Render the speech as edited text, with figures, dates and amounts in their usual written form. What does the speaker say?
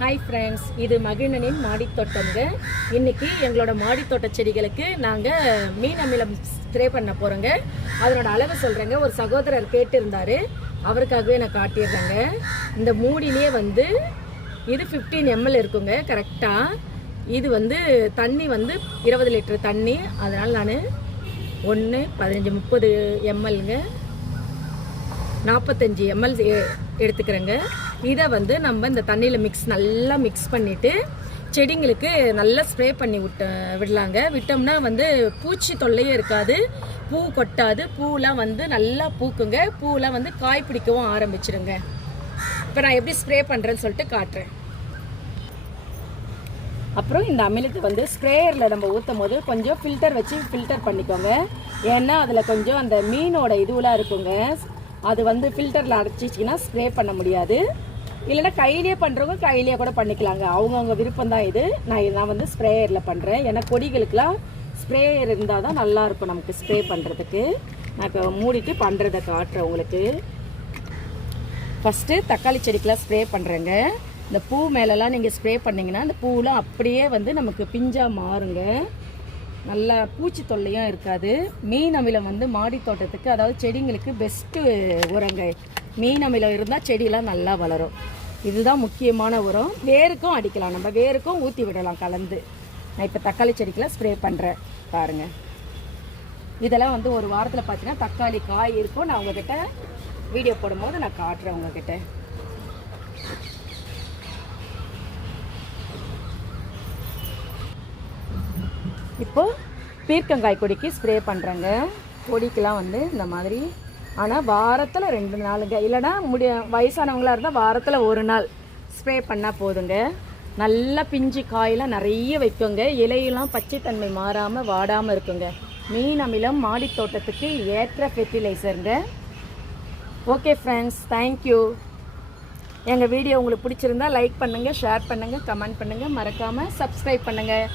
Hi friends, இது மகிழனின் மாடித்தோட்டங்க. இன்றைக்கி எங்களோட மாடித்தோட்ட செடிகளுக்கு நாங்கள் மீன் அமிலம் ஸ்ப்ரே பண்ண போகிறோங்க. அதனோட அளவு சொல்கிறேங்க. ஒரு சகோதரர் கேட்டிருந்தார், அவருக்காகவே நான் காட்டிடுறேங்க. இந்த மூடிலே வந்து இது 15 ml இருக்குங்க கரெக்டாக. இது வந்து தண்ணி வந்து 20 லிட்டர் தண்ணி. அதனால் நான் 1 15 30 mlங்க 45 ml எடுத்துக்கிறேங்க. இதை வந்து நம்ம இந்த தண்ணியில் நல்லா மிக்ஸ் பண்ணிவிட்டு செடிங்களுக்கு நல்லா ஸ்ப்ரே பண்ணி விடலாங்க. விட்டோம்னா வந்து பூச்சி தொல்லையே இருக்காது, பூ கொட்டாது, பூலாம் வந்து நல்லா பூக்குங்க. பூலாம் வந்து காய் பிடிக்கவும் ஆரம்பிச்சிடுங்க. இப்போ நான் எப்படி ஸ்ப்ரே பண்ணுறேன்னு சொல்லிட்டு காட்டுறேன். அப்புறம் இந்த அமிலத்தை வந்து ஸ்ப்ரேயரில் நம்ம ஊற்றும் போது கொஞ்சம் ஃபில்டர் வச்சு ஃபில்டர் பண்ணிக்கோங்க. ஏன்னா அதில் கொஞ்சம் அந்த மீனோட இதுவெலாம் இருக்குங்க. அது வந்து ஃபில்டரில் அடைச்சிச்சிங்கன்னா ஸ்ப்ரே பண்ண முடியாது. இல்லைன்னா கையிலே பண்ணுறவங்க கையிலே கூட பண்ணிக்கலாங்க. அவங்கவுங்க விருப்பம் தான் இது. நான் வந்து ஸ்ப்ரேயரில் பண்ணுறேன். ஏன்னா கொடிகளுக்கெலாம் ஸ்ப்ரேயர் இருந்தால் தான் நல்லாயிருக்கும் நமக்கு ஸ்ப்ரே பண்ணுறதுக்கு. நான் இப்போ மூடிட்டு பண்ணுறதை காட்டுறேன் உங்களுக்கு. ஃபஸ்ட்டு தக்காளி செடிக்கெலாம் ஸ்ப்ரே பண்ணுறேங்க. இந்த பூ மேலெலாம் நீங்கள் ஸ்ப்ரே பண்ணிங்கன்னா அந்த பூவெலாம் அப்படியே வந்து நமக்கு பிஞ்சாக மாறுங்க. நல்லா பூச்சி தொல்லையும் இருக்காது. மீன் அமிலம் வந்து மாடி தோட்டத்துக்கு, அதாவது செடிங்களுக்கு பெஸ்ட்டு உரங்க. மீன் அமிலம் இருந்தால் செடியெலாம் நல்லா வளரும். இதுதான் முக்கியமான உரம். வேருக்கும் அடிக்கலாம், நம்ம வேருக்கும் ஊற்றி விடலாம் கலந்து. நான் இப்போ தக்காளி செடிக்கெலாம் ஸ்ப்ரே பண்ணுறேன் பாருங்கள். இதெல்லாம் வந்து ஒரு வாரத்தில் பார்த்தீங்கன்னா தக்காளி காய் இருக்கும். நான் உங்ககிட்ட வீடியோ போடும்போது நான் காட்டுறேன் உங்ககிட்ட. இப்போது பீர்க்கங்காய் கொடிக்கு ஸ்ப்ரே பண்ணுறேங்க. கொடிக்கெலாம் வந்து இந்த மாதிரி. ஆனால் வாரத்தில் 2 நாளுங்க, இல்லைனா வயசானவங்களாக இருந்தால் வாரத்தில் 1 நாள் ஸ்ப்ரே பண்ணால் போதுங்க. நல்லா பிஞ்சு காயெல்லாம் நிறைய வைக்குங்க. இலையெல்லாம் பச்சைத்தன்மை மாறாமல் வாடாமல் இருக்குங்க. மீன் அமிலம் மாடி தோட்டத்துக்கு ஏற்ற ஃபெர்டிலைசருங்க. Okay friends, thank you. எங்கள் வீடியோ உங்களுக்கு பிடிச்சிருந்தா லைக் பண்ணுங்கள், ஷேர் பண்ணுங்கள், கமெண்ட் பண்ணுங்கள், மறக்காமல் சப்ஸ்கிரைப் பண்ணுங்கள்.